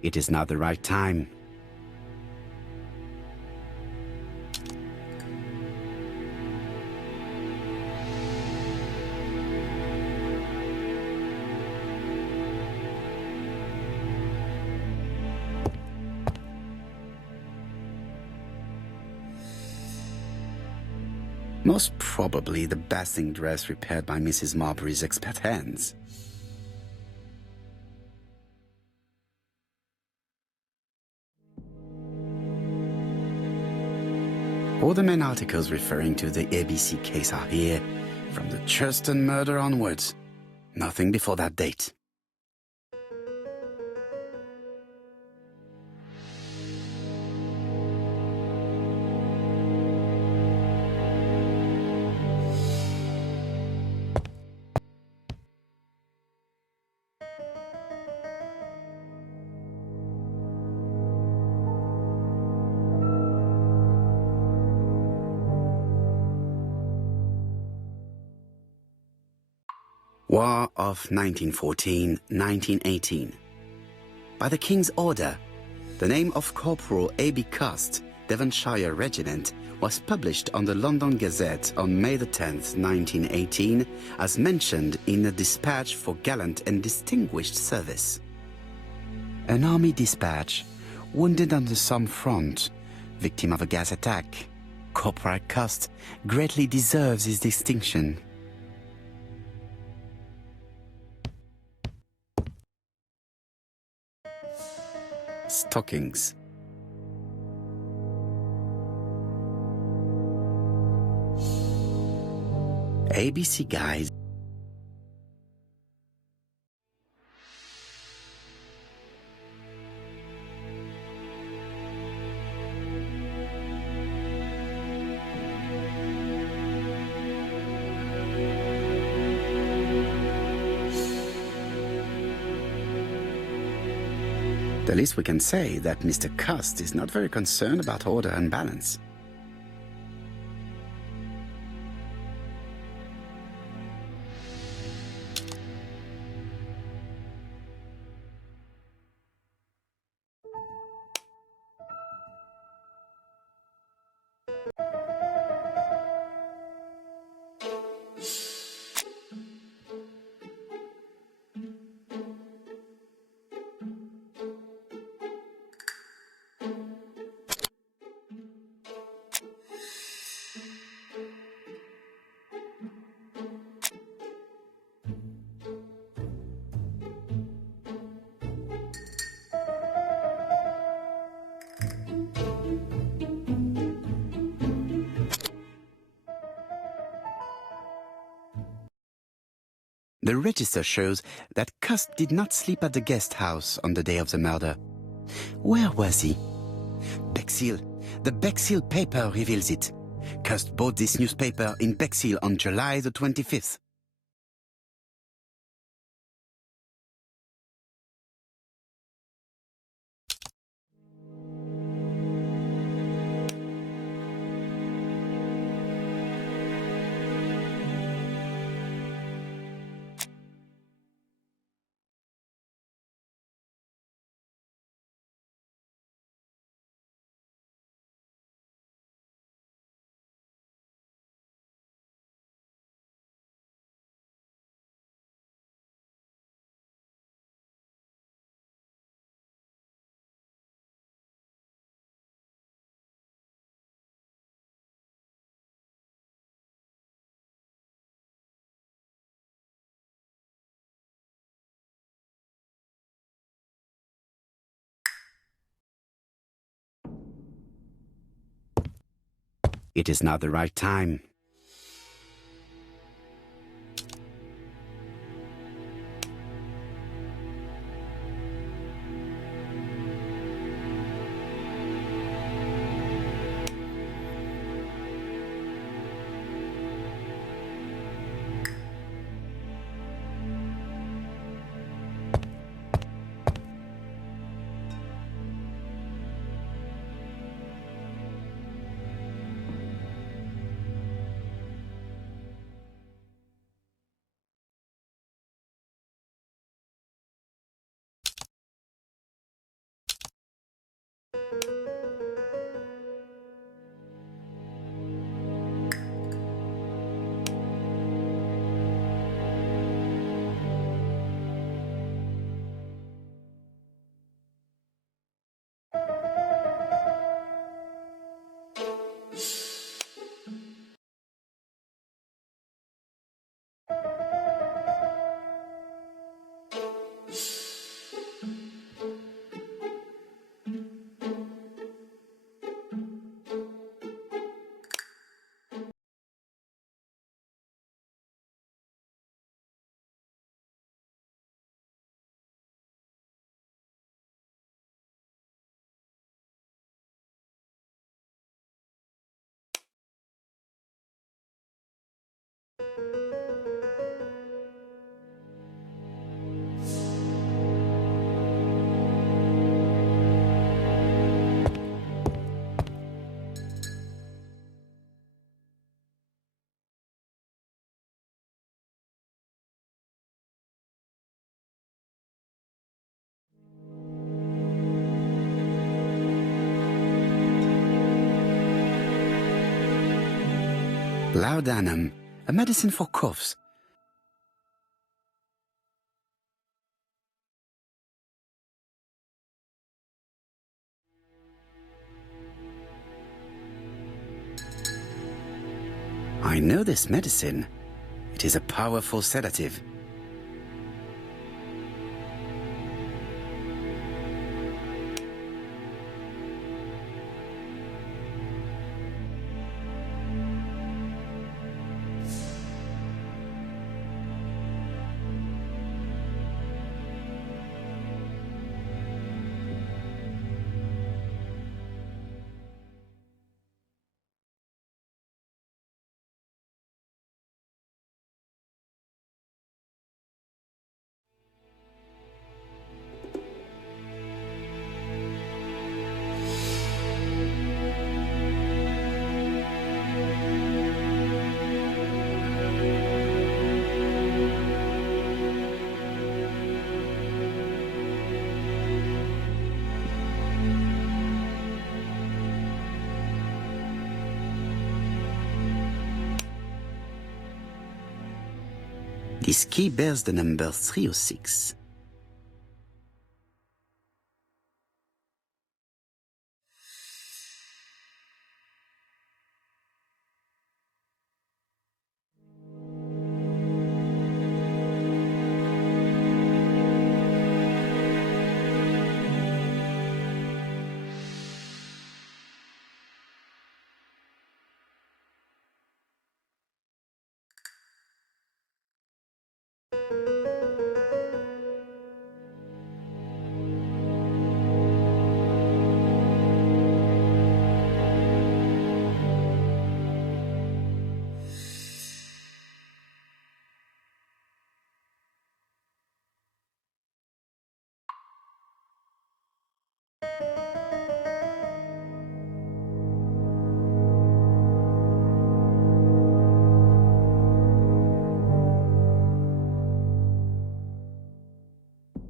It is not the right time. Most probably the basting dress repaired by Mrs. Marbury's expert hands. All the main articles referring to the ABC case are here, from the Churston murder onwards. Nothing before that date. War of 1914-1918. By the King's order, the name of Corporal A.B. Cust, Devonshire Regiment, was published on the London Gazette on May the 10th, 1918, as mentioned in a dispatch for gallant and distinguished service. An army dispatch, wounded on the Somme front, victim of a gas attack. Corporal Cust greatly deserves his distinction. Stockings. ABC Guide. The least we can say that Mr. Cust is not very concerned about order and balance. The register shows that Cust did not sleep at the guest house on the day of the murder. Where was he? Bexhill. The Bexhill paper reveals it. Cust bought this newspaper in Bexhill on July the 25th. It is not the right time. Laudanum, a medicine for coughs. I know this medicine. It is a powerful sedative. This key bears the number 306.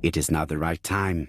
It is now the right time.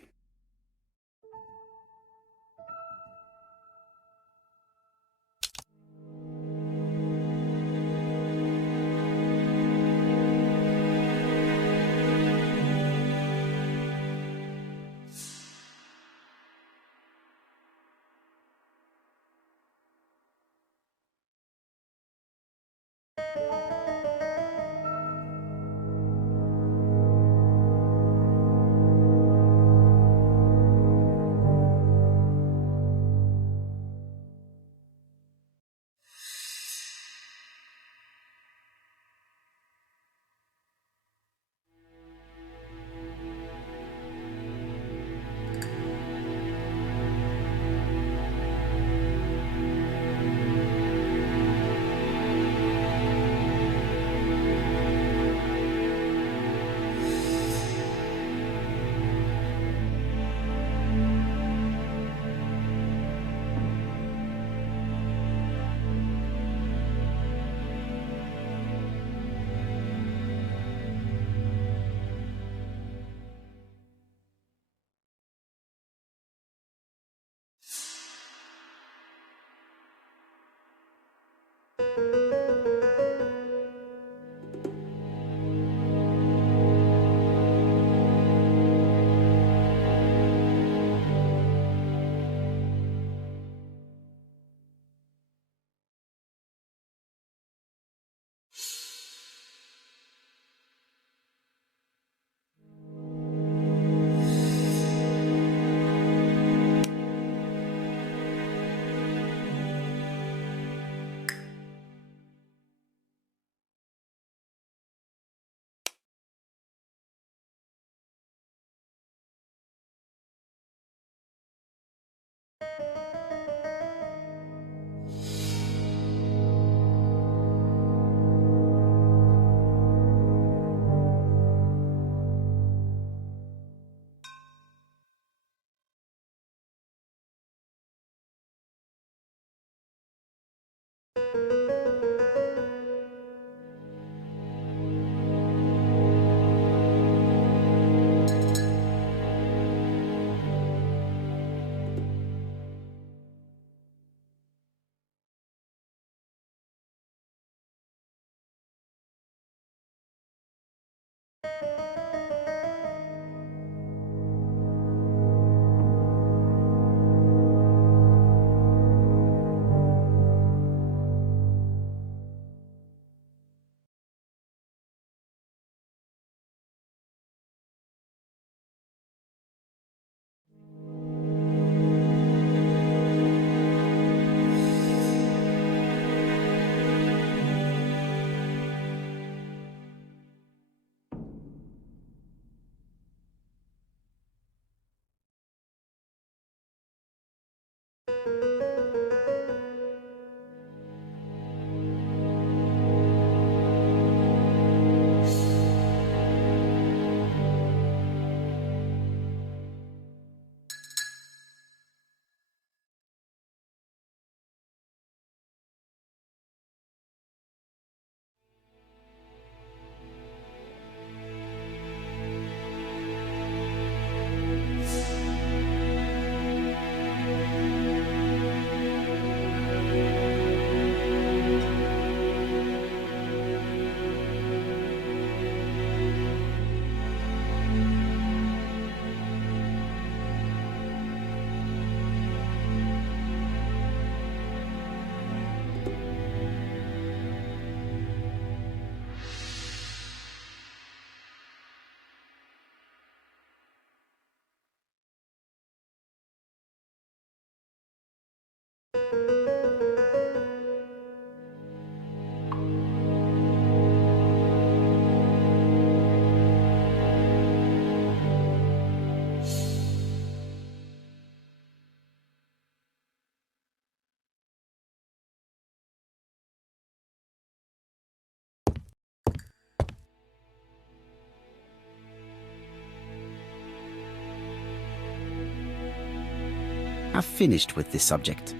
have finished with this subject.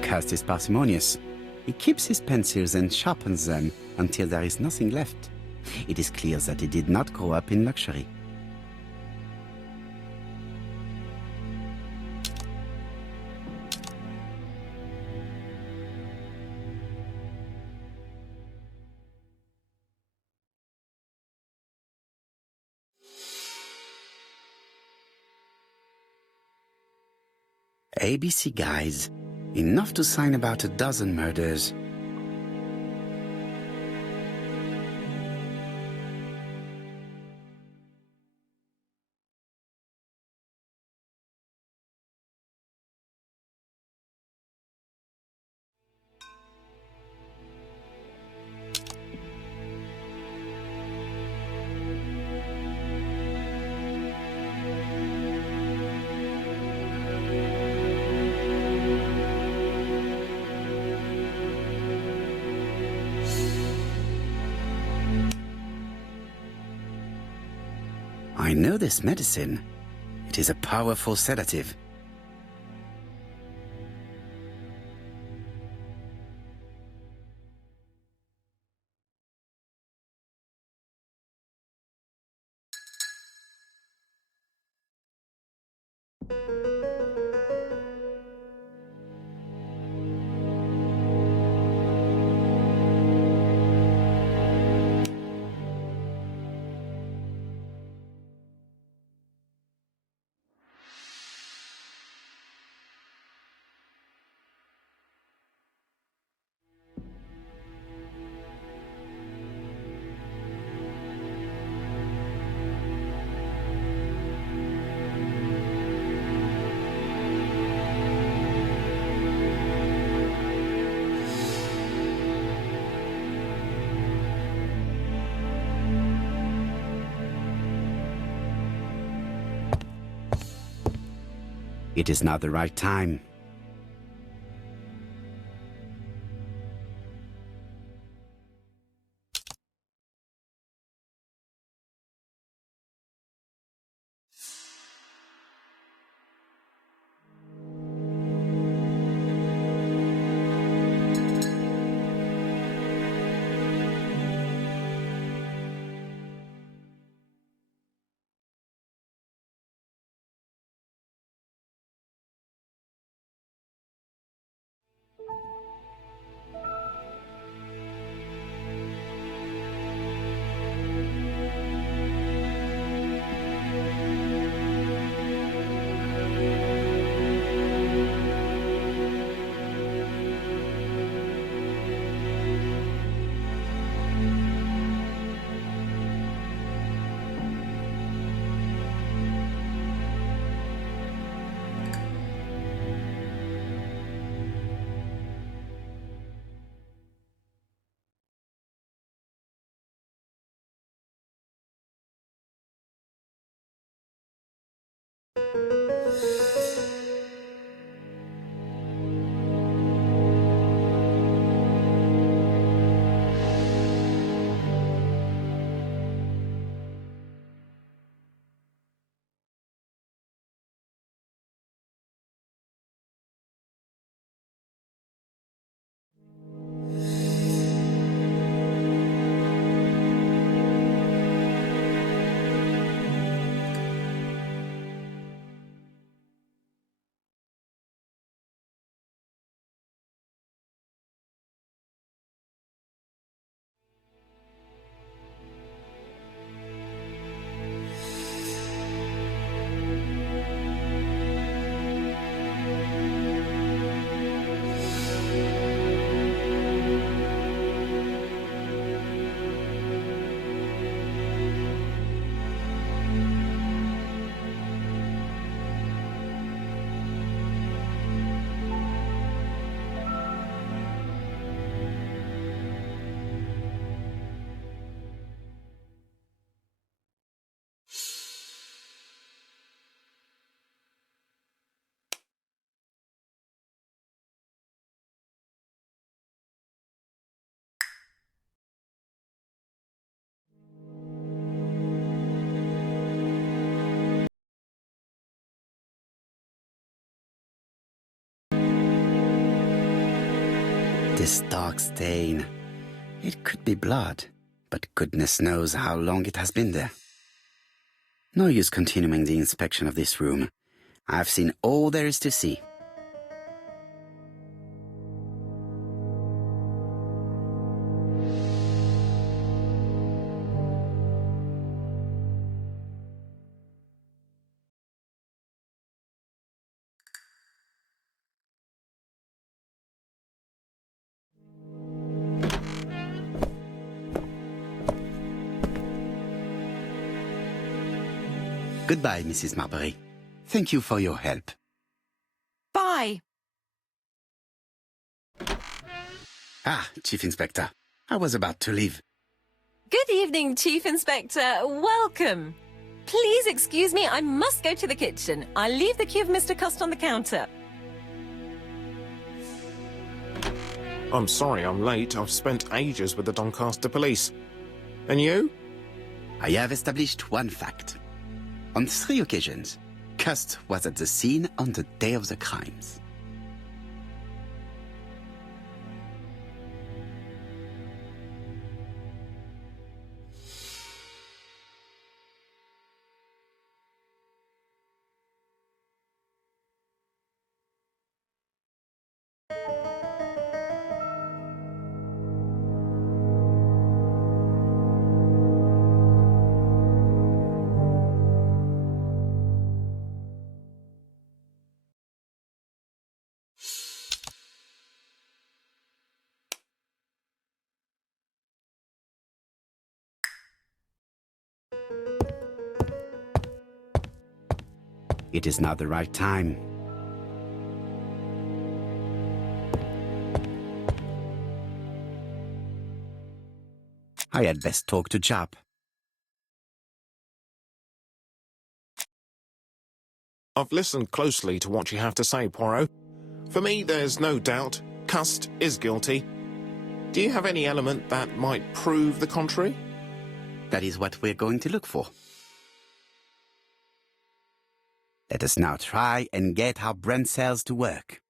Kirst is parsimonious. He keeps his pencils and sharpens them until there is nothing left. It is clear that he did not grow up in luxury. ABC guys, enough to sign about a dozen murders. I know this medicine. It is a powerful sedative. It is now the right time. This dark stain. It could be blood, but goodness knows how long it has been there. No use continuing the inspection of this room. I've seen all there is to see. Goodbye, Mrs. Marbury. Thank you for your help. Bye. Ah, Chief Inspector. I was about to leave. Good evening, Chief Inspector. Welcome. Please excuse me, I must go to the kitchen. I'll leave the key of Mr. Cust on the counter. I'm sorry I'm late. I've spent ages with the Doncaster police. And you? I have established one fact. On 3 occasions, Cust was at the scene on the day of the crimes. It is now the right time. I had best talk to Jap. I've listened closely to what you have to say, Poirot. For me, there's no doubt Cust is guilty. Do you have any element that might prove the contrary? That is what we're going to look for. Let us now try and get our brain cells to work.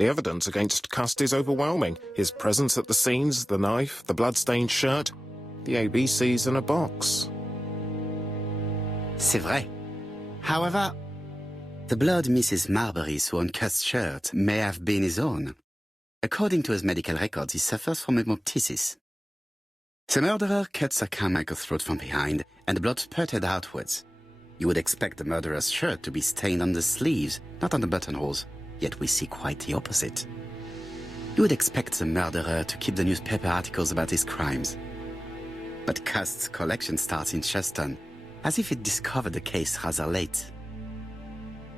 The evidence against Cust is overwhelming. His presence at the scenes, the knife, the blood-stained shirt, the ABCs in a box. C'est vrai. However, the blood Mrs. Marbury saw on Cust's shirt may have been his own. According to his medical records, he suffers from hemoptysis. The murderer cut Sir Carmichael's throat from behind, and the blood spurted outwards. You would expect the murderer's shirt to be stained on the sleeves, not on the buttonholes, yet we see quite the opposite. You would expect the murderer to keep the newspaper articles about his crimes. But Cust's collection starts in Cheston, as if it discovered the case rather late.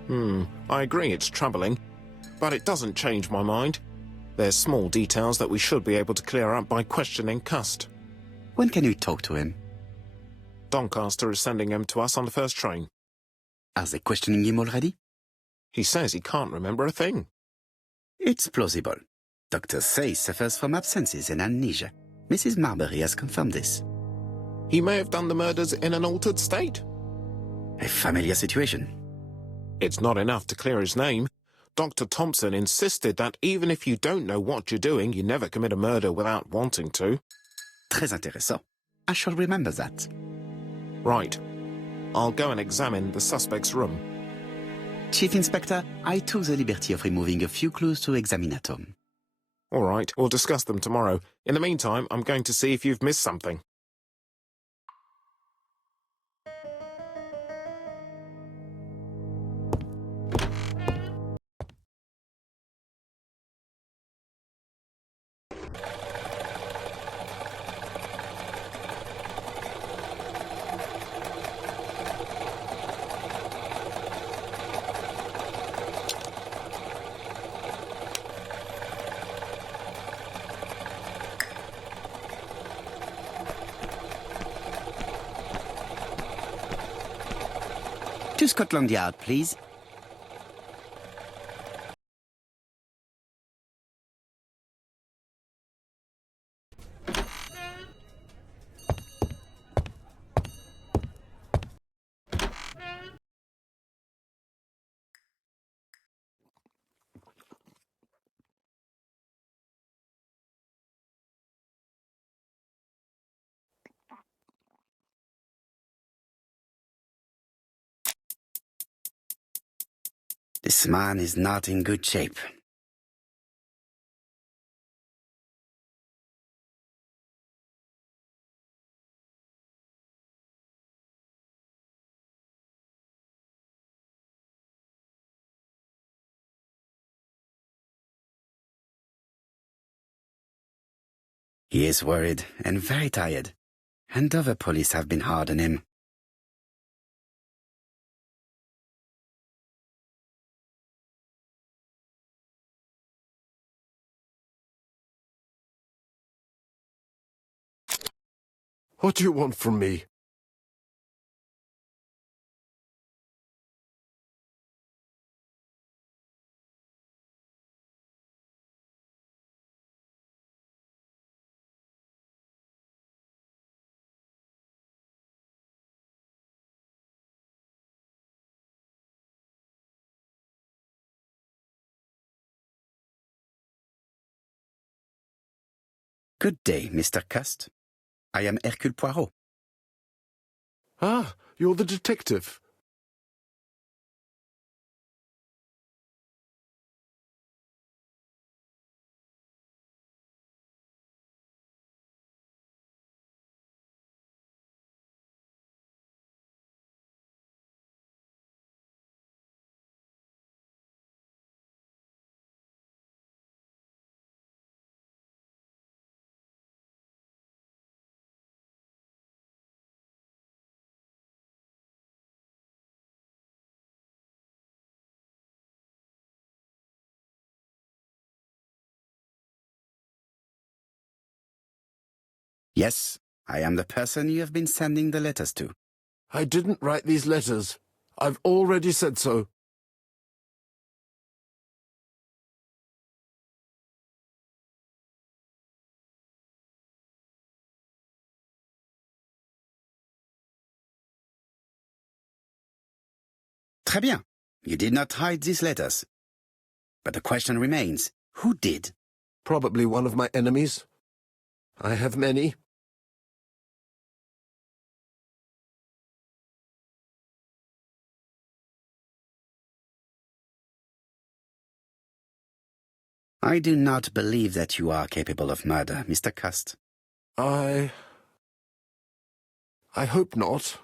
I agree it's troubling, but it doesn't change my mind. There's small details that we should be able to clear up by questioning Cust. When can we talk to him? Doncaster is sending him to us on the first train. Are they questioning him already? He says he can't remember a thing. It's plausible. Doctors say he suffers from absences and amnesia. Mrs. Marbury has confirmed this. He may have done the murders in an altered state. A familiar situation. It's not enough to clear his name. Dr. Thompson insisted that even if you don't know what you're doing, you never commit a murder without wanting to. Très intéressant. I shall remember that. Right. I'll go and examine the suspect's room. Chief Inspector, I took the liberty of removing a few clues to examinatum. All right, we'll discuss them tomorrow. In the meantime, I'm going to see if you've missed something. To Scotland Yard, please. This man is not in good shape. He is worried and very tired, and other police have been hard on him. What do you want from me? Good day, Mr. Cust. I am Hercule Poirot. Ah, you're the detective. Yes, I am the person you have been sending the letters to. I didn't write these letters. I've already said so. Très bien. You did not hide these letters. But the question remains, who did? Probably one of my enemies. I have many. I do not believe that you are capable of murder, Mr. Cust. I hope not.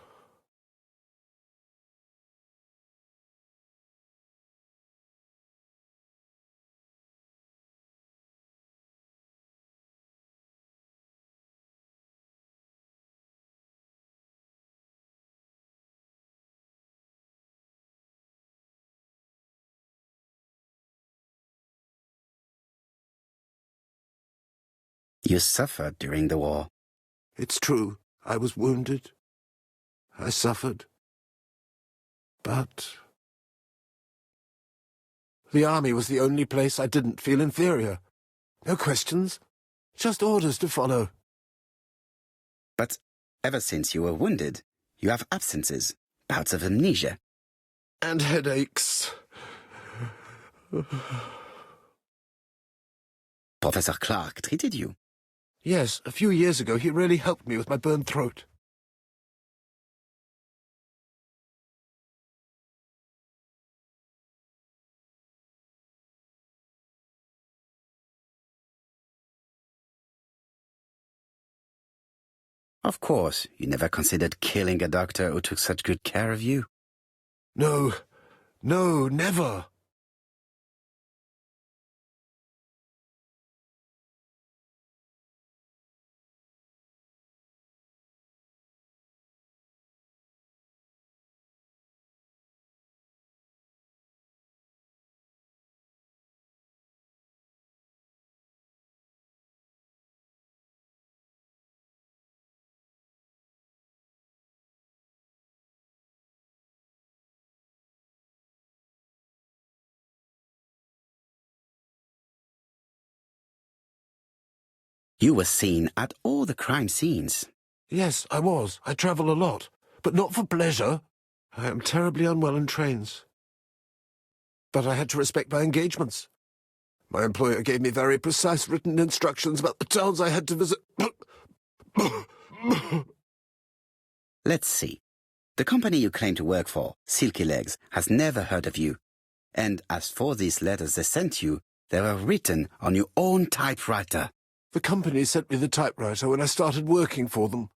You suffered during the war. It's true. I was wounded. I suffered. But the army was the only place I didn't feel inferior. No questions. Just orders to follow. But ever since you were wounded, you have absences, bouts of amnesia. And headaches. Professor Clark treated you. Yes, a few years ago he really helped me with my burned throat. Of course, you never considered killing a doctor who took such good care of you. No, never. You were seen at all the crime scenes. Yes, I was. I travel a lot, but not for pleasure. I am terribly unwell in trains. But I had to respect my engagements. My employer gave me very precise written instructions about the towns I had to visit. Let's see. The company you claim to work for, Silky Legs, has never heard of you. And as for these letters they sent you, they were written on your own typewriter. The company sent me the typewriter when I started working for them.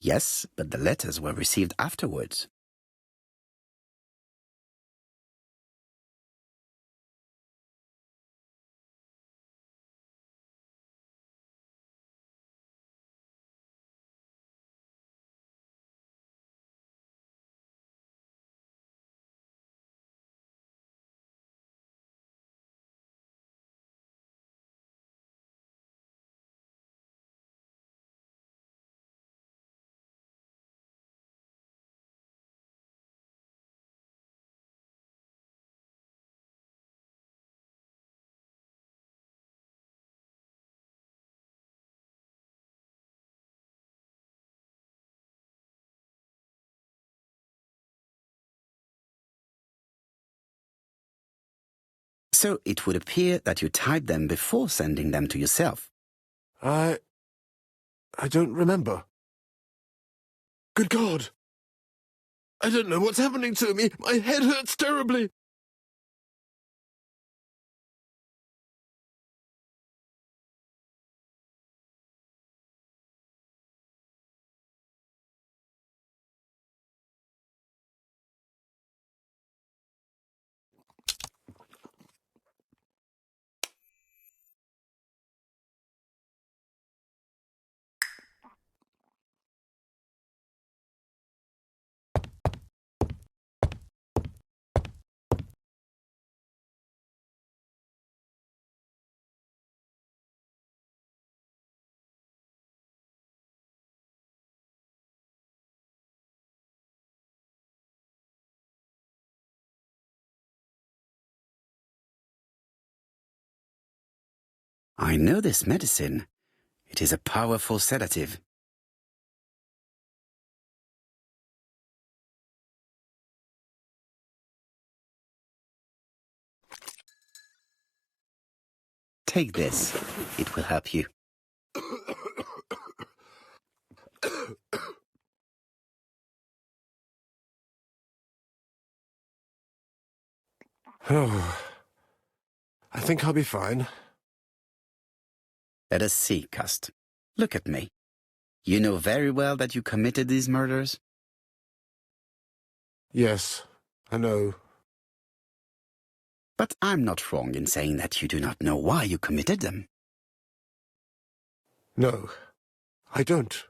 Yes, but the letters were received afterwards. So it would appear that you typed them before sending them to yourself. I don't remember. Good God! I don't know what's happening to me. My head hurts terribly. I know this medicine. It is a powerful sedative. Take this. It will help you. Oh, I think I'll be fine. Let us see, Cust. Look at me. You know very well that you committed these murders? Yes, I know. But I'm not wrong in saying that you do not know why you committed them. No, I don't.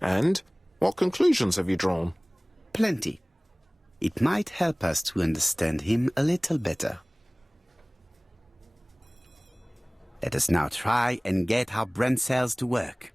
And what conclusions have you drawn? Plenty. It might help us to understand him a little better. Let us now try and get our brain cells to work.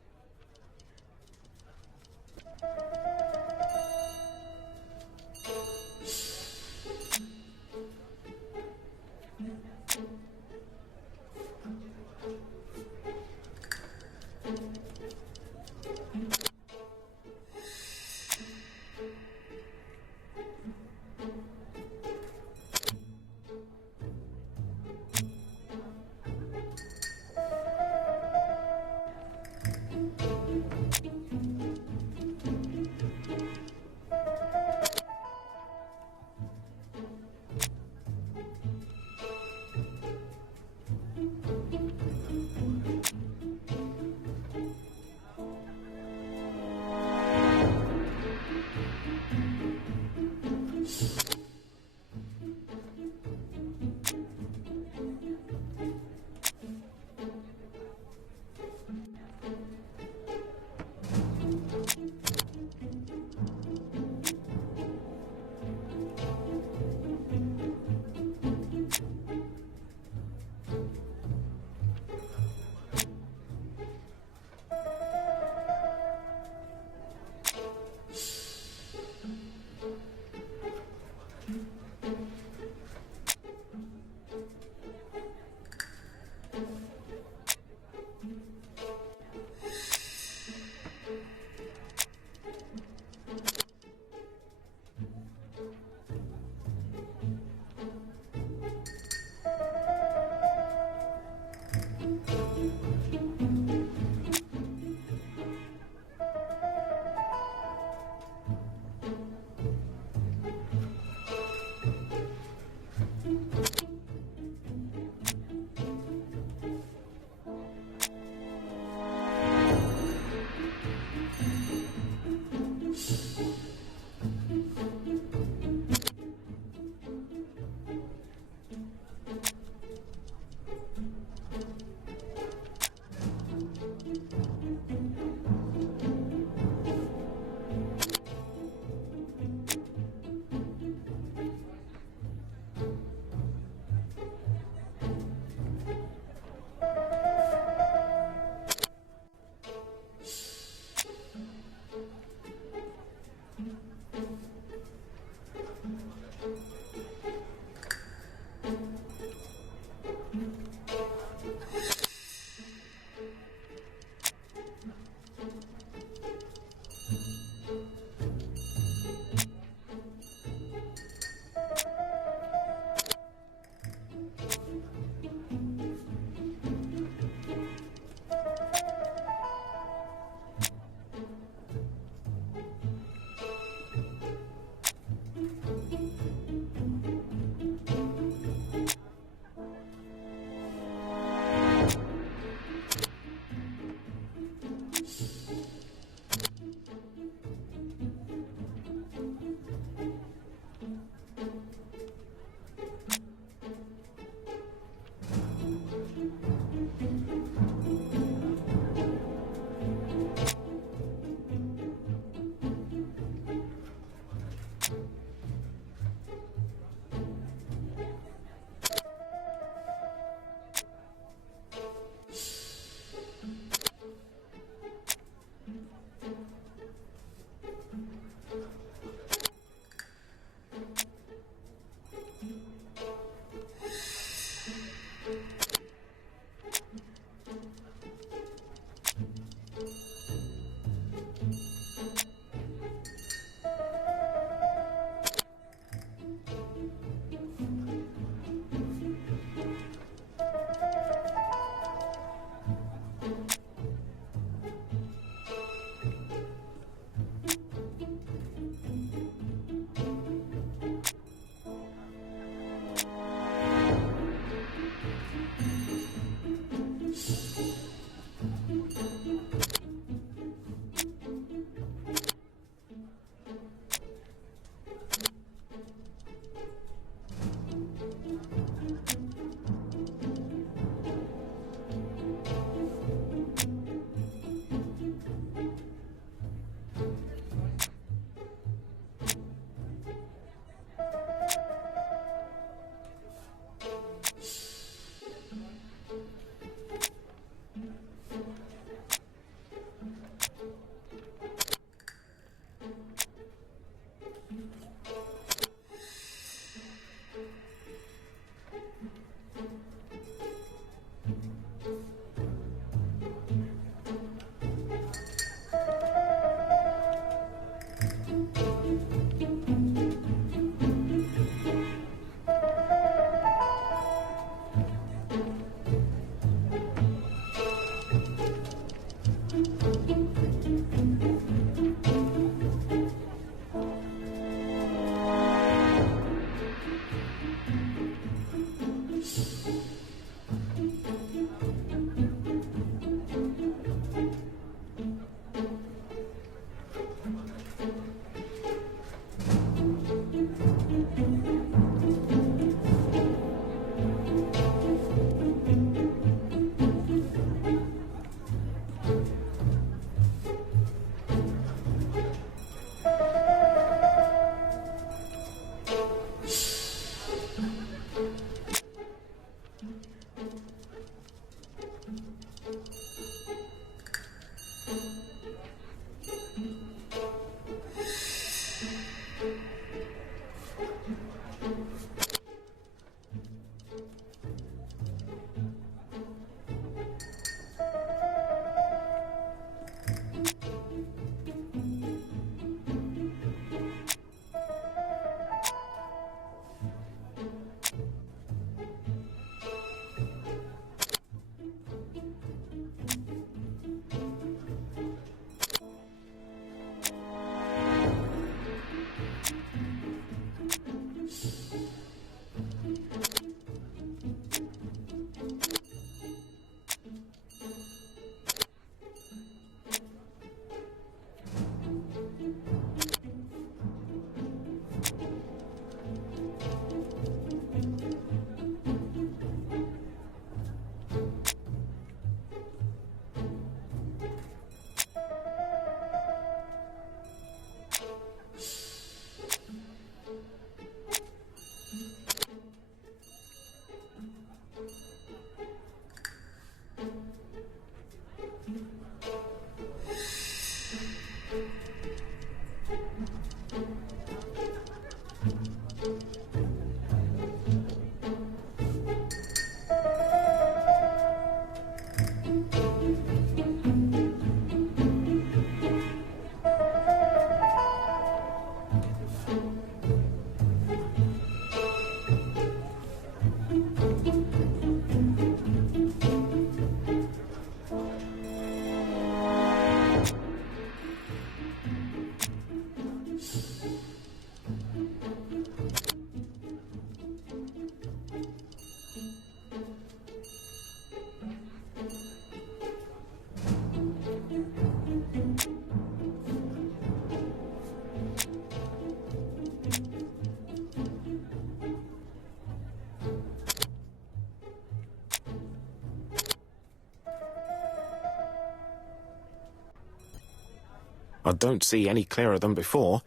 I don't see any clearer than before.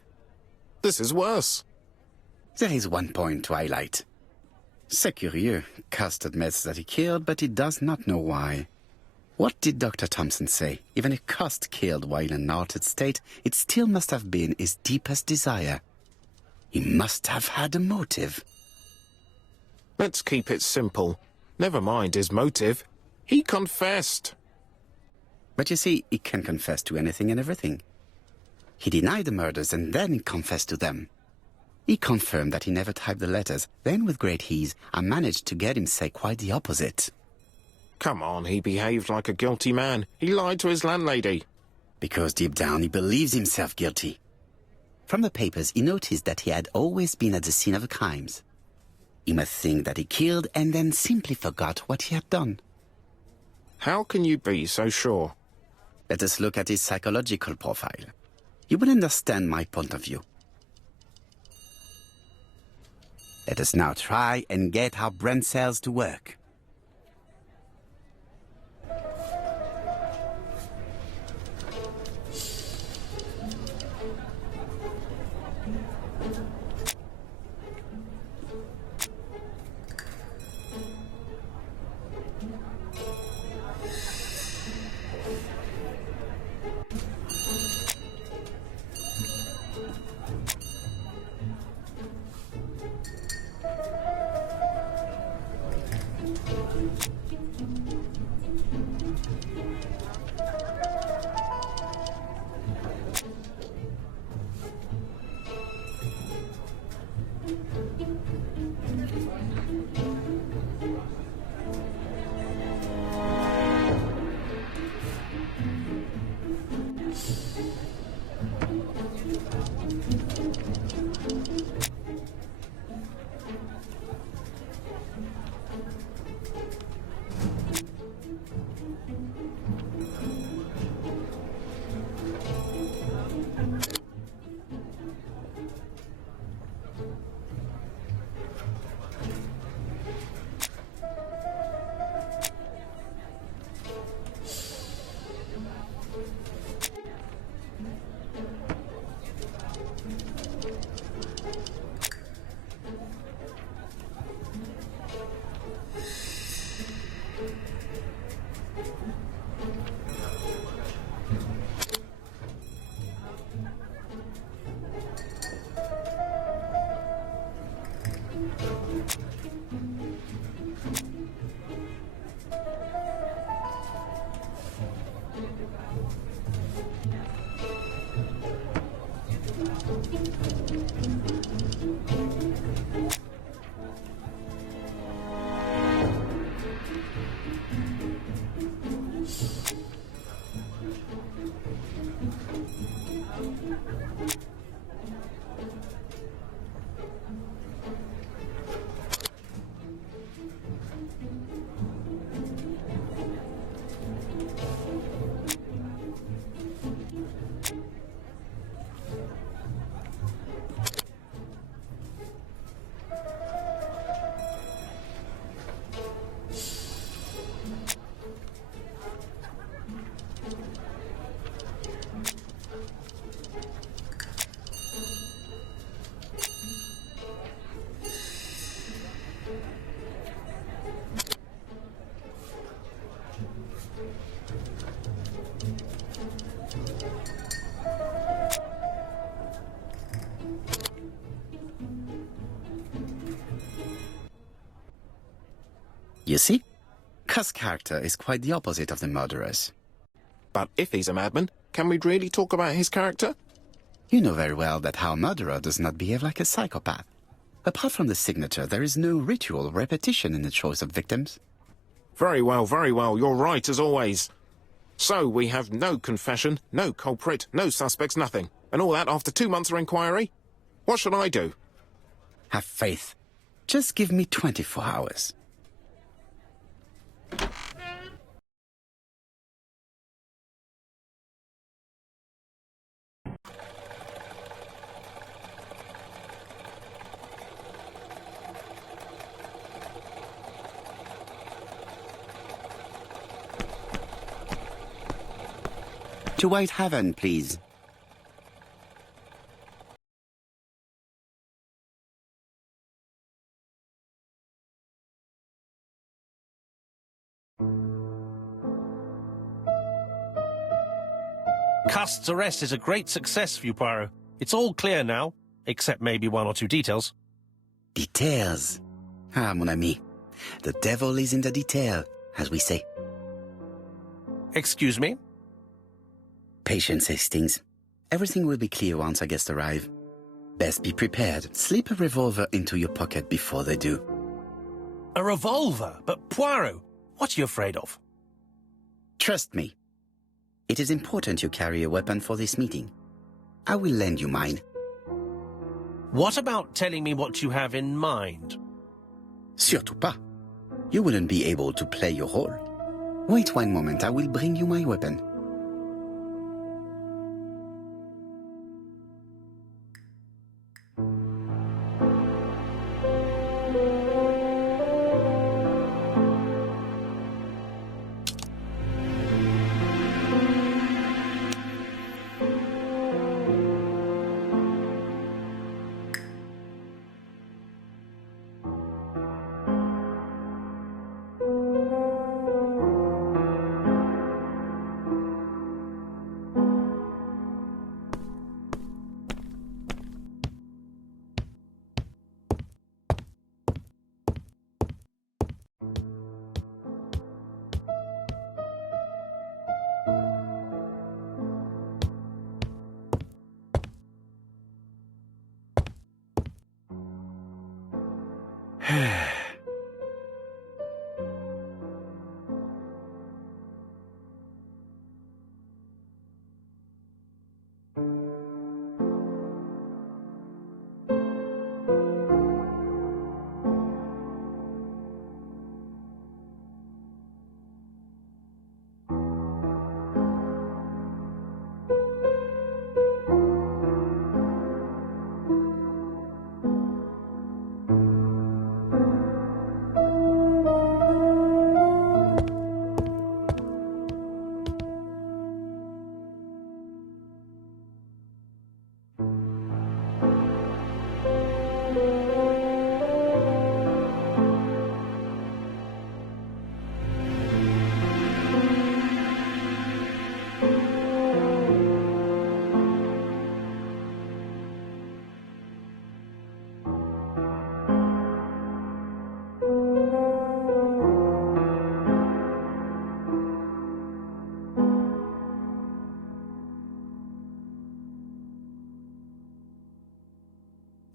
This is worse. There is one point to highlight. C'est curieux. Cust admits that he killed, but he does not know why. What did Dr. Thompson say? Even if Cust killed while in an altered state, it still must have been his deepest desire. He must have had a motive. Let's keep it simple. Never mind his motive. He confessed. But you see, he can confess to anything and everything. He denied the murders and then he confessed to them. He confirmed that he never typed the letters. Then, with great ease, I managed to get him say quite the opposite. Come on, he behaved like a guilty man. He lied to his landlady. Because deep down he believes himself guilty. From the papers, he noticed that he had always been at the scene of the crimes. He must think that he killed and then simply forgot what he had done. How can you be so sure? Let us look at his psychological profile. You will understand my point of view. Let us now try and get our brain cells to work. You see? Cust's character is quite the opposite of the murderer's. But if he's a madman, can we really talk about his character? You know very well that our murderer does not behave like a psychopath. Apart from the signature, there is no ritual repetition in the choice of victims. Very well, you're right as always. So, we have no confession, no culprit, no suspects, nothing. And all that after 2 months of inquiry? What should I do? Have faith. Just give me 24 hours. To Whitehaven, please. Cust's arrest is a great success for you, Poirot. It's all clear now, except maybe 1 or 2 details. Details. Ah, mon ami. The devil is in the detail, as we say. Excuse me? Patience, Hastings. Everything will be clear once our guests arrive. Best be prepared. Slip a revolver into your pocket before they do. A revolver? But Poirot, what are you afraid of? Trust me. It is important you carry a weapon for this meeting. I will lend you mine. What about telling me what you have in mind? Surtout pas. You wouldn't be able to play your role. Wait 1 moment, I will bring you my weapon.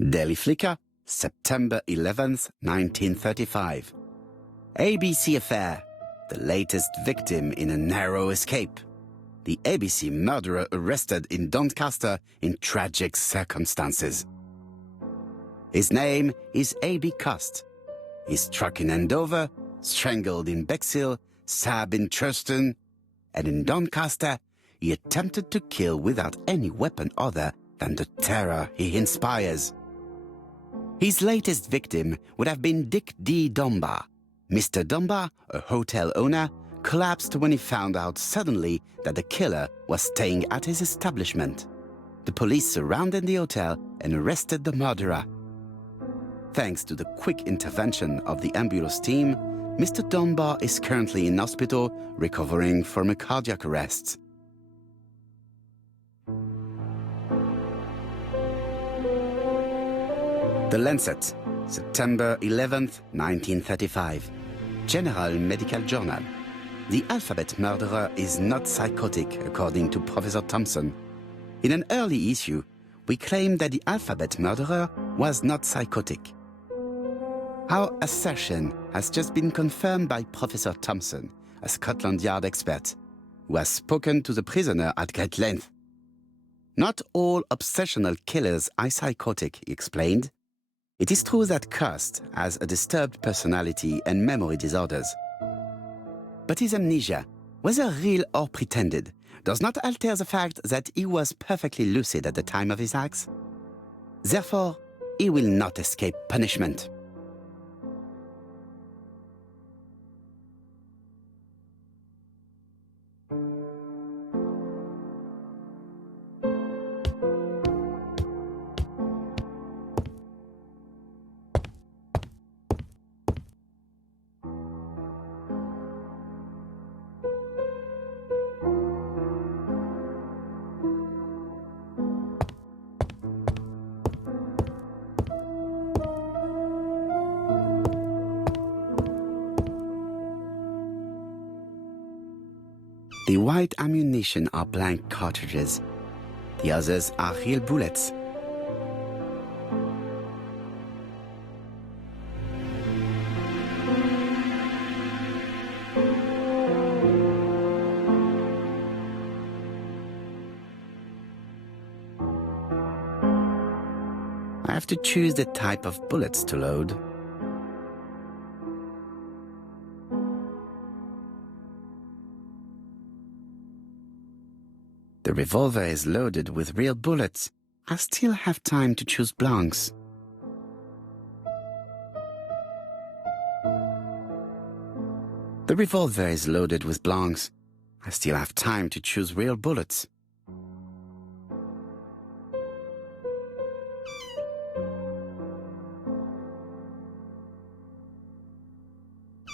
Daily Flicker, September 11th, 1935. ABC affair. The latest victim in a narrow escape. The ABC murderer arrested in Doncaster in tragic circumstances. His name is A.B. Cust. He's struck in Andover, strangled in Bexhill, stabbed in Churston, and in Doncaster, he attempted to kill without any weapon other than the terror he inspires. His latest victim would have been Dick D. Dunbar. Mr. Dunbar, a hotel owner, collapsed when he found out suddenly that the killer was staying at his establishment. The police surrounded the hotel and arrested the murderer. Thanks to the quick intervention of the ambulance team, Mr. Dunbar is currently in hospital recovering from a cardiac arrest. The Lancet, September 11th, 1935. General Medical Journal. The alphabet murderer is not psychotic, according to Professor Thompson. In an early issue, we claim that the alphabet murderer was not psychotic. Our assertion has just been confirmed by Professor Thompson, a Scotland Yard expert, who has spoken to the prisoner at great length. Not all obsessional killers are psychotic, he explained. It is true that Kirst has a disturbed personality and memory disorders. But his amnesia, whether real or pretended, does not alter the fact that he was perfectly lucid at the time of his acts. Therefore, he will not escape punishment. The white ammunition are blank cartridges. The others are real bullets. I have to choose the type of bullets to load. The revolver is loaded with real bullets. I still have time to choose blanks. The revolver is loaded with blanks. I still have time to choose real bullets.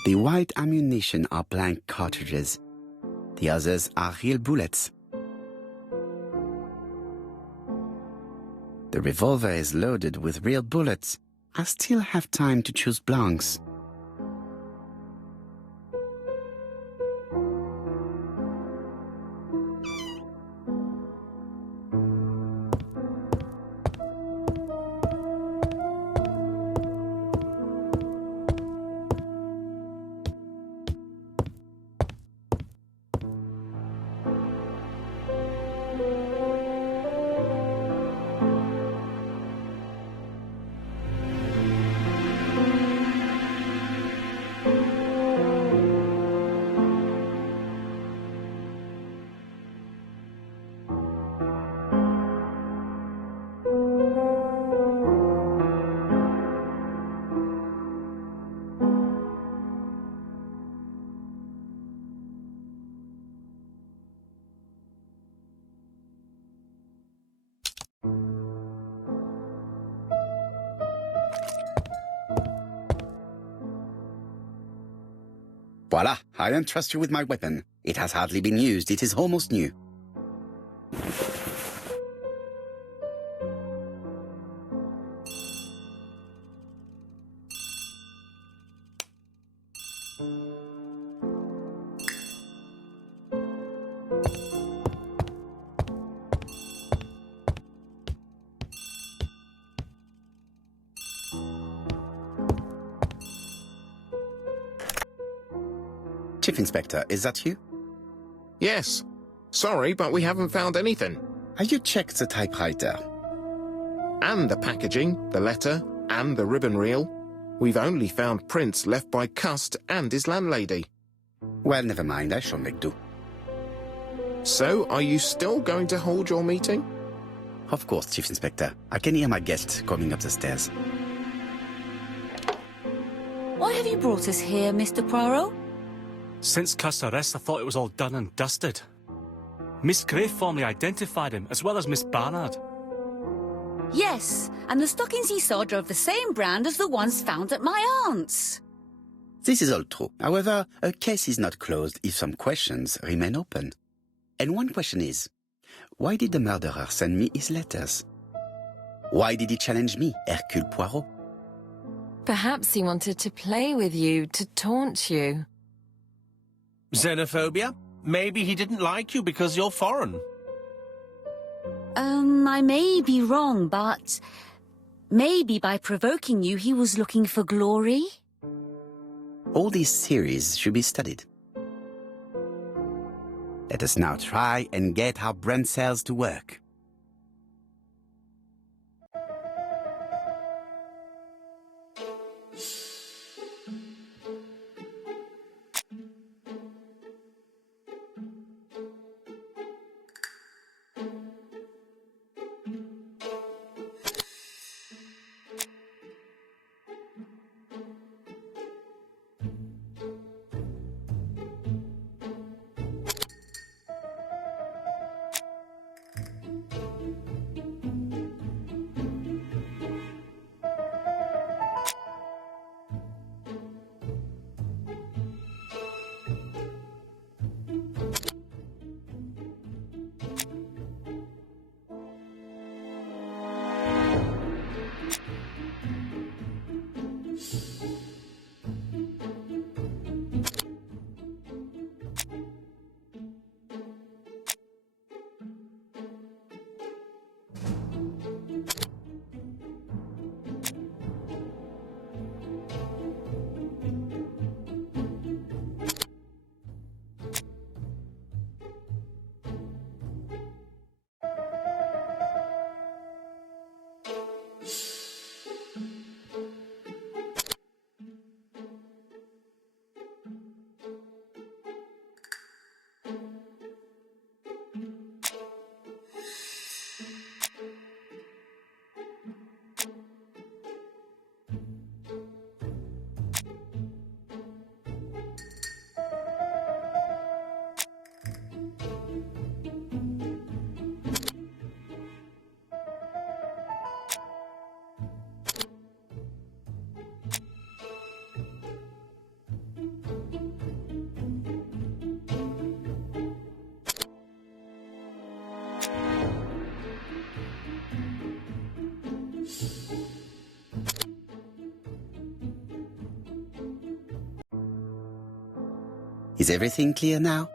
The white ammunition are blank cartridges. The others are real bullets. The revolver is loaded with real bullets. I still have time to choose blanks. Voila, I entrust you with my weapon. It has hardly been used, it is almost new. Chief Inspector, is that you? Yes. Sorry, but we haven't found anything. Have you checked the typewriter? And the packaging, the letter, and the ribbon reel. We've only found prints left by Cust and his landlady. Well, never mind, I shall make do. So, are you still going to hold your meeting? Of course, Chief Inspector. I can hear my guest coming up the stairs. Why have you brought us here, Mr. Poirot? Since Cust's arrest, I thought it was all done and dusted. Miss Gray formally identified him, as well as Miss Barnard. Yes, and the stockings he saw drove the same brand as the ones found at my aunt's. This is all true. However, a case is not closed if some questions remain open. And one question is, why did the murderer send me his letters? Why did he challenge me, Hercule Poirot? Perhaps he wanted to play with you, to taunt you. Xenophobia? Maybe he didn't like you because you're foreign. I may be wrong, but maybe by provoking you, he was looking for glory? All these theories should be studied. Let us now try and get our brain cells to work. Is everything clear now?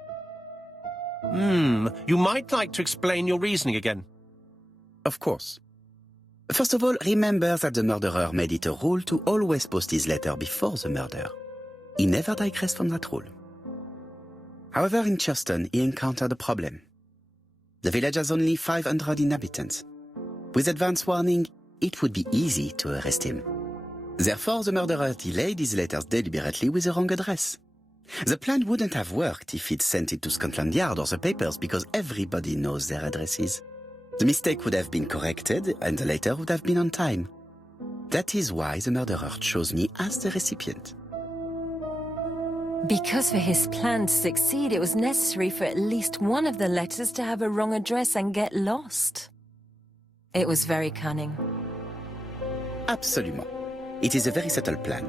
You might like to explain your reasoning again. Of course. First of all, remember that the murderer made it a rule to always post his letter before the murder. He never digressed from that rule. However, in Churston, he encountered a problem. The village has only 500 inhabitants. With advance warning, it would be easy to arrest him. Therefore, the murderer delayed his letters deliberately with the wrong address. The plan wouldn't have worked if he'd sent it to Scotland Yard or the papers because everybody knows their addresses. The mistake would have been corrected and the letter would have been on time. That is why the murderer chose me as the recipient. Because for his plan to succeed, it was necessary for at least one of the letters to have a wrong address and get lost. It was very cunning. Absolument. It is a very subtle plan.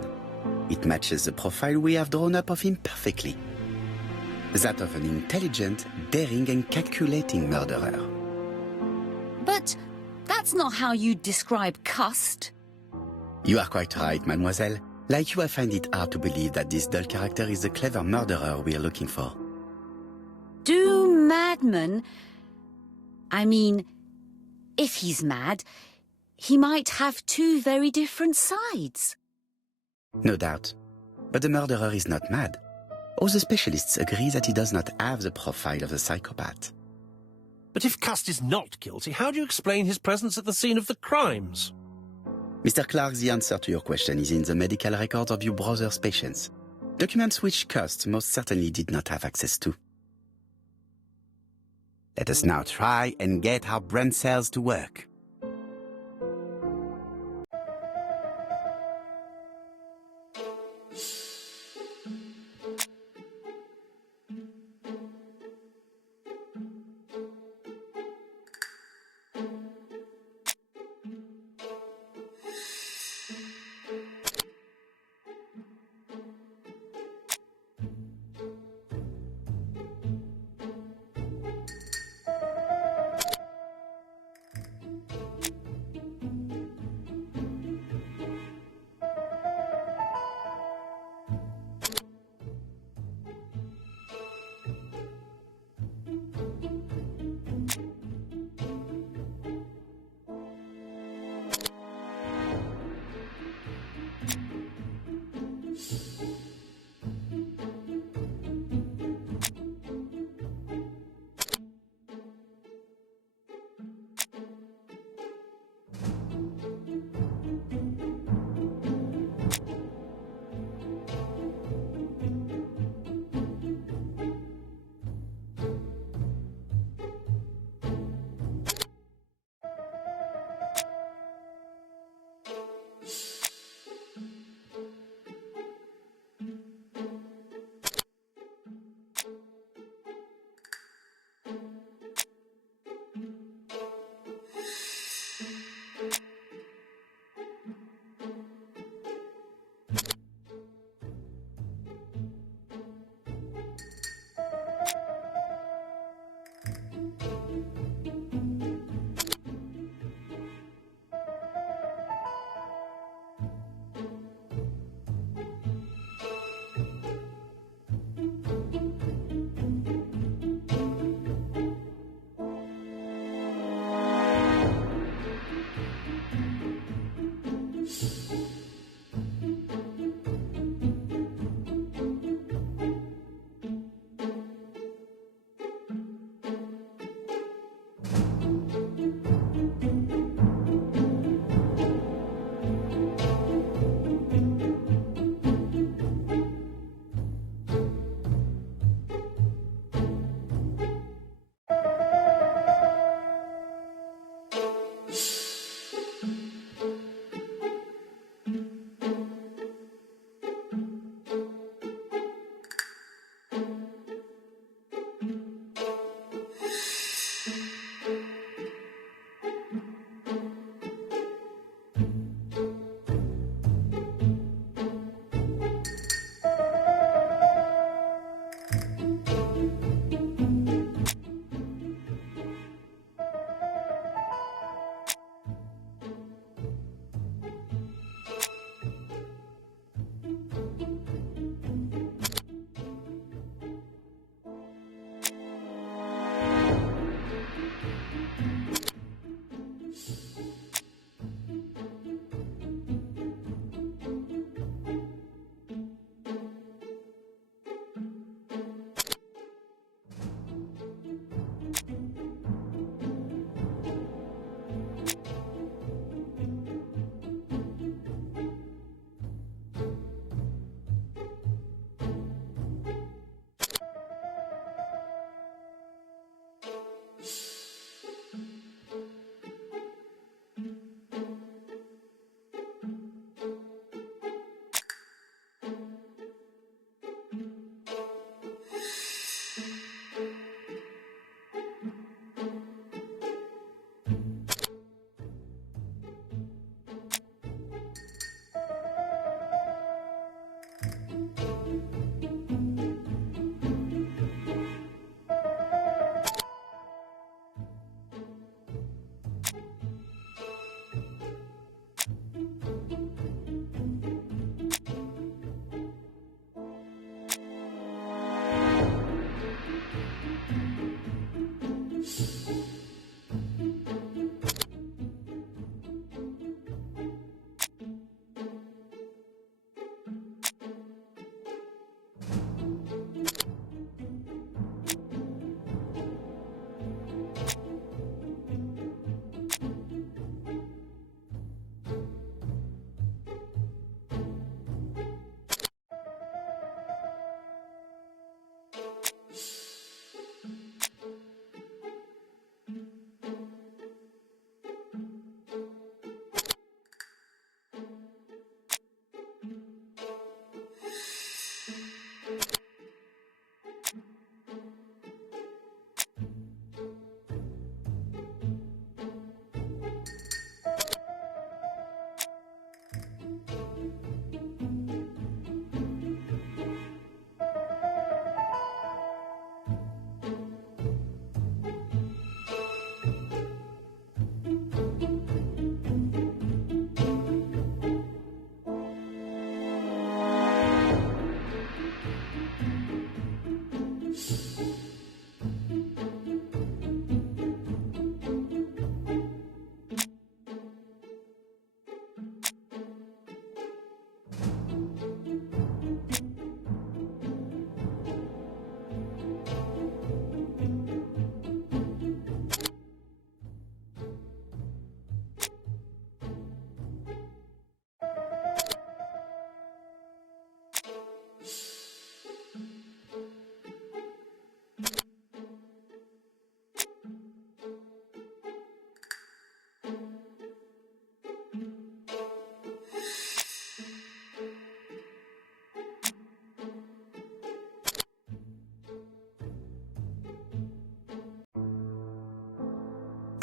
It matches the profile we have drawn up of him perfectly. That of an intelligent, daring and calculating murderer. But that's not how you describe Cust. You are quite right, mademoiselle. Like you, I find it hard to believe that this dull character is the clever murderer we are looking for. Do madmen... I mean, if he's mad, he might have two very different sides. No doubt. But the murderer is not mad. All the specialists agree that he does not have the profile of the psychopath. But if Cust is not guilty, how do you explain his presence at the scene of the crimes? Mr. Clark, the answer to your question is in the medical records of your brother's patients. Documents which Cust most certainly did not have access to. Let us now try and get our brain cells to work.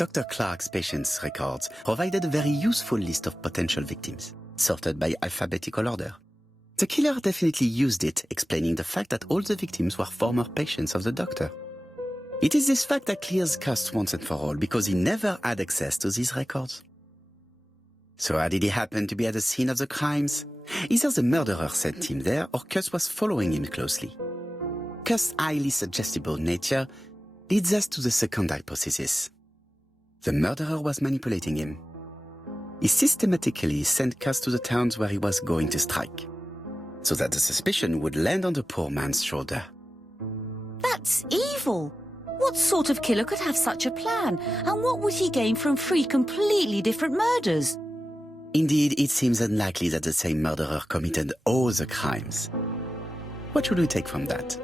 Dr. Clark's patients' records provided a very useful list of potential victims, sorted by alphabetical order. The killer definitely used it, explaining the fact that all the victims were former patients of the doctor. It is this fact that clears Cust once and for all, because he never had access to these records. So how did he happen to be at the scene of the crimes? Either the murderer sent him there, or Cust was following him closely. Cust's highly suggestible nature leads us to the second hypothesis. The murderer was manipulating him. He systematically sent Cust to the towns where he was going to strike, so that the suspicion would land on the poor man's shoulder. That's evil. What sort of killer could have such a plan? And what would he gain from 3 completely different murders? Indeed, it seems unlikely that the same murderer committed all the crimes. What should we take from that?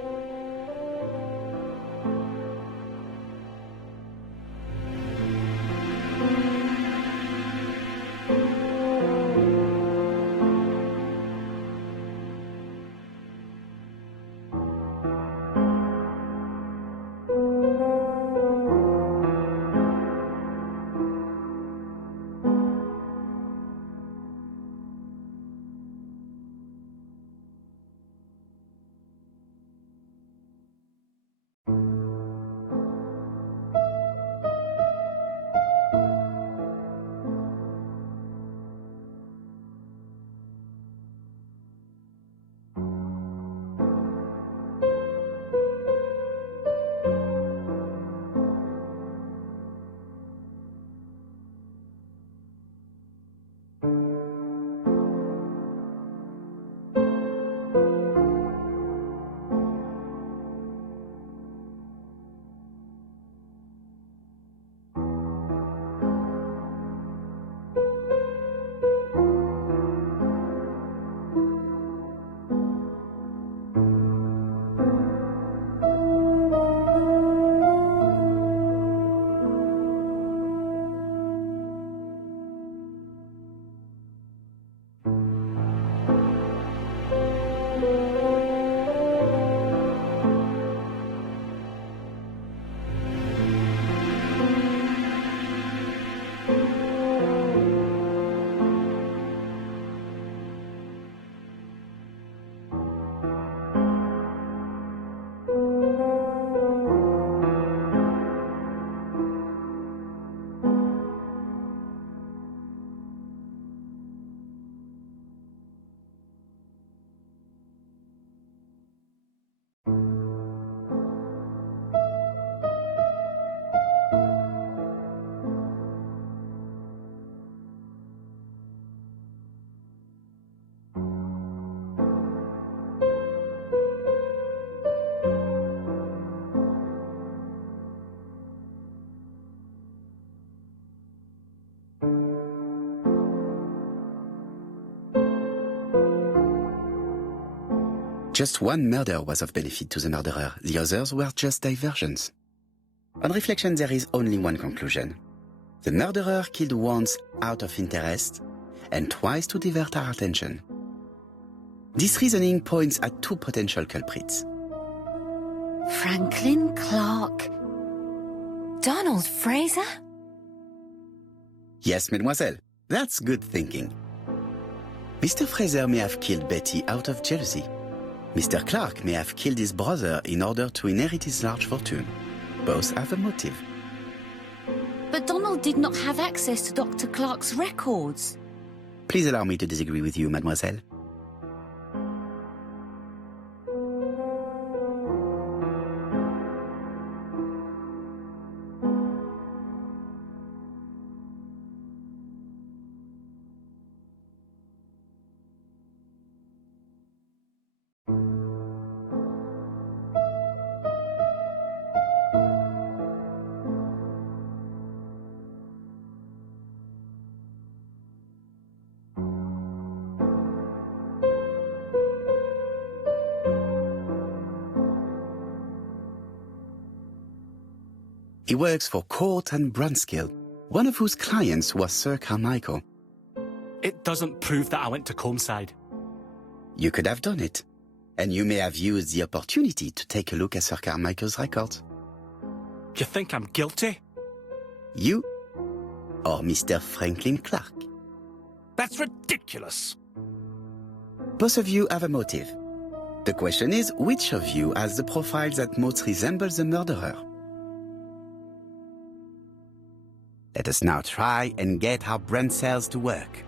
Just one murder was of benefit to the murderer, the others were just diversions. On reflection, there is only one conclusion. The murderer killed once out of interest, and twice to divert our attention. This reasoning points at 2 potential culprits. Franklin Clark. Donald Fraser? Yes, mademoiselle, that's good thinking. Mr. Fraser may have killed Betty out of jealousy. Mr. Clark may have killed his brother in order to inherit his large fortune. Both have a motive. But Donald did not have access to Dr. Clark's records. Please allow me to disagree with you, mademoiselle. He works for Court and Brunskill, one of whose clients was Sir Carmichael. It doesn't prove that I went to Comeside. You could have done it, and you may have used the opportunity to take a look at Sir Carmichael's records. You think I'm guilty? You or Mr. Franklin Clark? That's ridiculous. Both of you have a motive. The question is, which of you has the profile that most resembles the murderer? Let us now try and get our brain cells to work.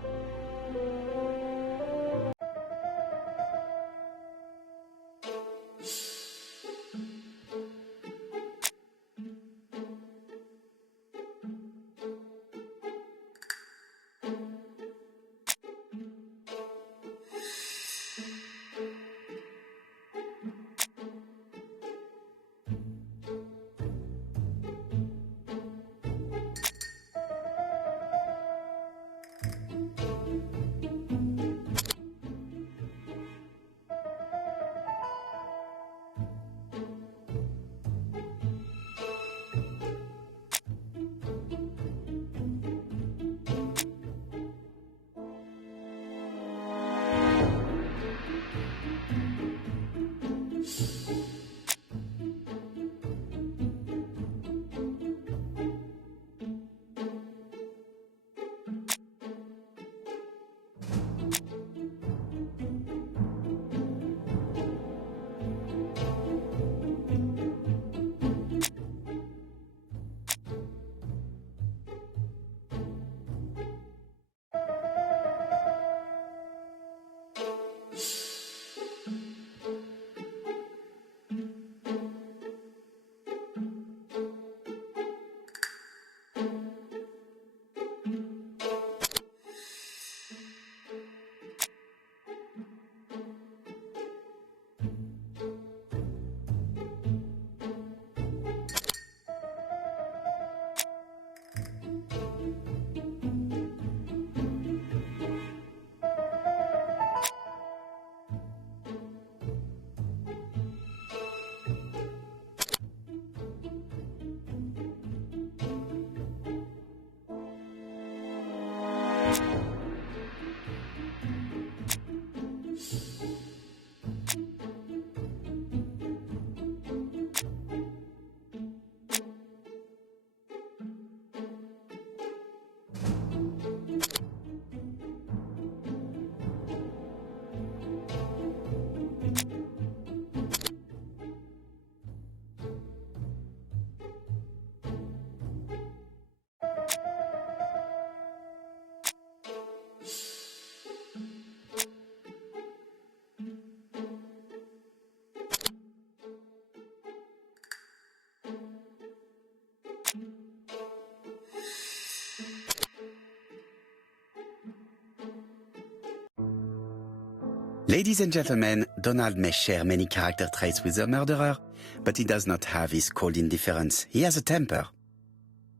Ladies and gentlemen, Donald may share many character traits with the murderer, but he does not have his cold indifference. He has a temper.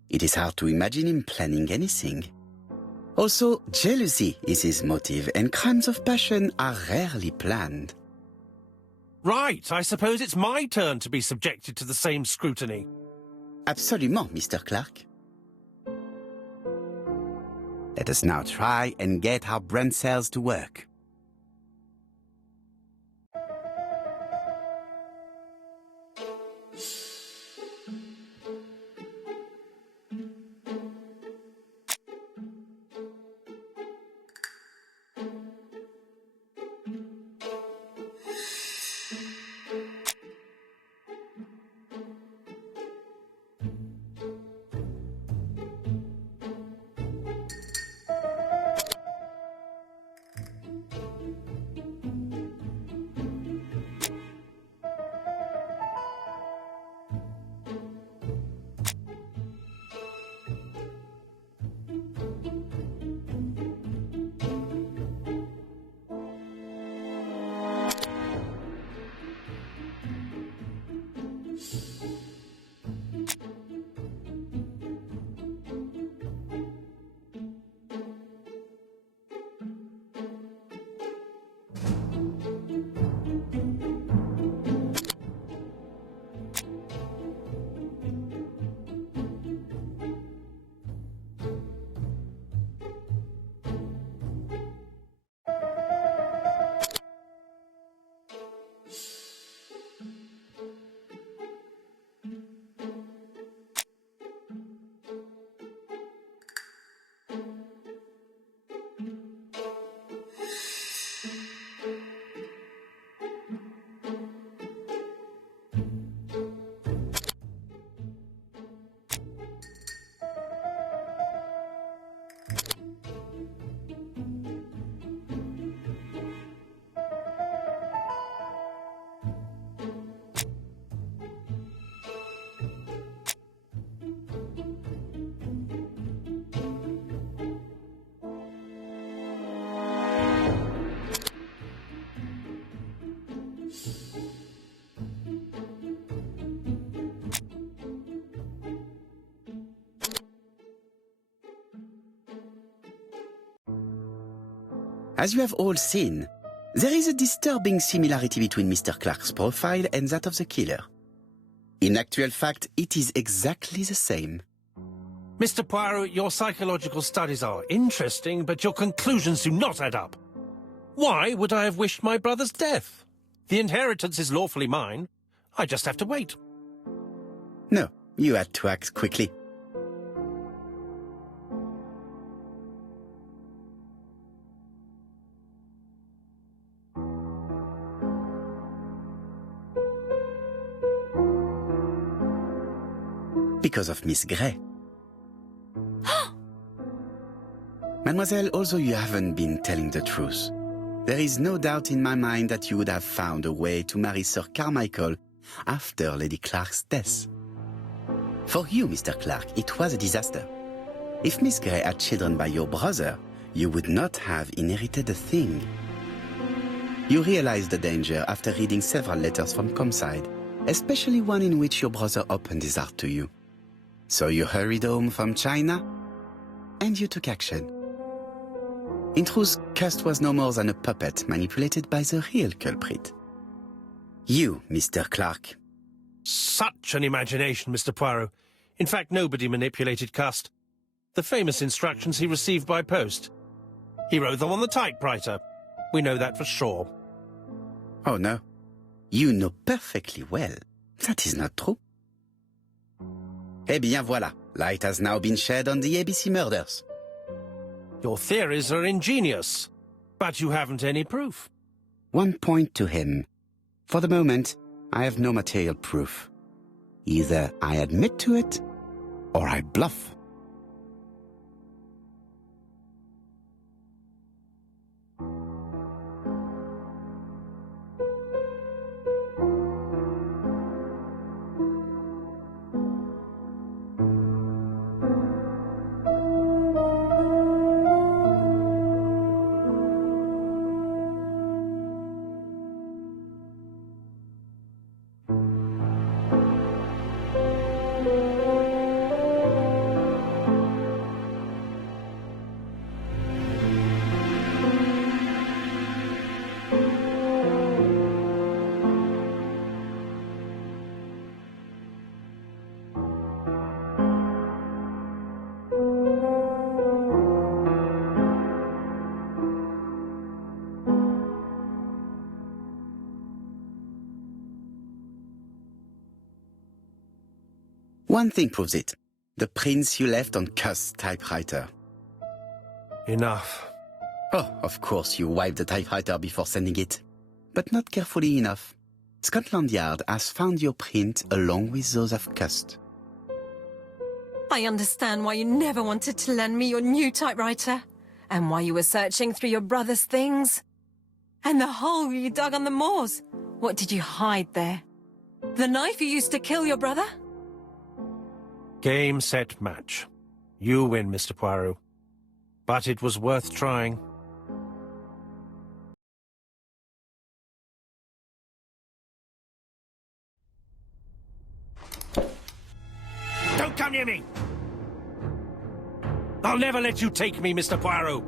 It is hard to imagine him planning anything. Also, jealousy is his motive, and crimes of passion are rarely planned. Right, I suppose it's my turn to be subjected to the same scrutiny. Absolument, Mr. Clark. Let us now try and get our brain cells to work. As you have all seen, there is a disturbing similarity between Mr. Clark's profile and that of the killer. In actual fact, it is exactly the same. Mr. Poirot, your psychological studies are interesting, but your conclusions do not add up. Why would I have wished my brother's death? The inheritance is lawfully mine. I just have to wait. No, you had to act quickly. Because of Miss Grey. Mademoiselle, although you haven't been telling the truth, there is no doubt in my mind that you would have found a way to marry Sir Carmichael after Lady Clark's death. For you, Mr. Clark, it was a disaster. If Miss Grey had children by your brother, you would not have inherited a thing. You realized the danger after reading several letters from Comside, especially one in which your brother opened his heart to you. So you hurried home from China, and you took action. In truth, Cust was no more than a puppet manipulated by the real culprit. You, Mr. Clark. Such an imagination, Mr. Poirot. In fact, nobody manipulated Cust. The famous instructions he received by post. He wrote them on the typewriter. We know that for sure. Oh, no. You know perfectly well. That is not true. Eh bien, voilà. Light has now been shed on the ABC murders. Your theories are ingenious, but you haven't any proof. One point to him. For the moment, I have no material proof. Either I admit to it, or I bluff. One thing proves it. The prints you left on Cust's typewriter. Enough. Oh, of course you wiped the typewriter before sending it. But not carefully enough. Scotland Yard has found your print along with those of Cust. I understand why you never wanted to lend me your new typewriter. And why you were searching through your brother's things. And the hole you dug on the moors. What did you hide there? The knife you used to kill your brother? Game, set, match. You win, Mr. Poirot. But it was worth trying. Don't come near me! I'll never let you take me, Mr. Poirot!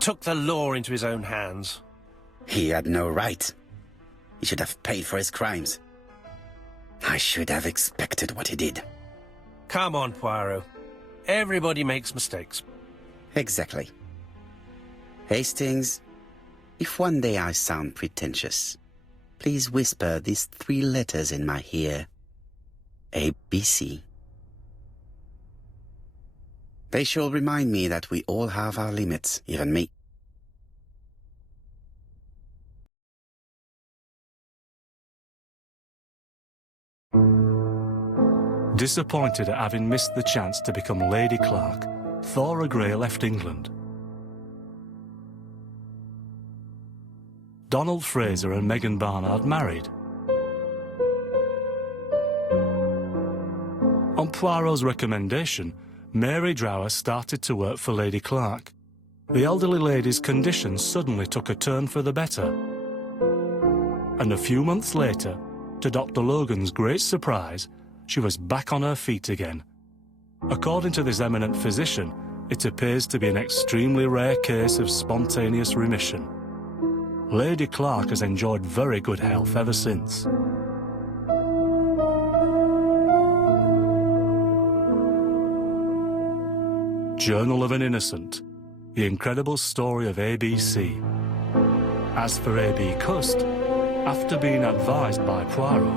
Took the law into his own hands. He had no right. He should have paid for his crimes. I should have expected what he did. Come on, Poirot. Everybody makes mistakes. Exactly. Hastings, if one day I sound pretentious, please whisper these 3 letters in my ear. ABC. They shall remind me that we all have our limits, even me. Disappointed at having missed the chance to become Lady Clark, Thora Grey left England. Donald Fraser and Megan Barnard married. On Poirot's recommendation, Mary Drower started to work for Lady Clark. The elderly lady's condition suddenly took a turn for the better. And a few months later, to Dr. Logan's great surprise, she was back on her feet again. According to this eminent physician, it appears to be an extremely rare case of spontaneous remission. Lady Clark has enjoyed very good health ever since. Journal of an Innocent, the incredible story of ABC. As for A.B. Cust, after being advised by Poirot,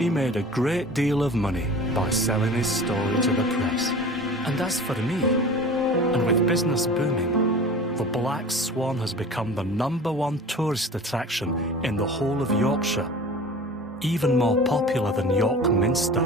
he made a great deal of money by selling his story to the press. And as for me, and with business booming, the Black Swan has become the #1 tourist attraction in the whole of Yorkshire, even more popular than York Minster.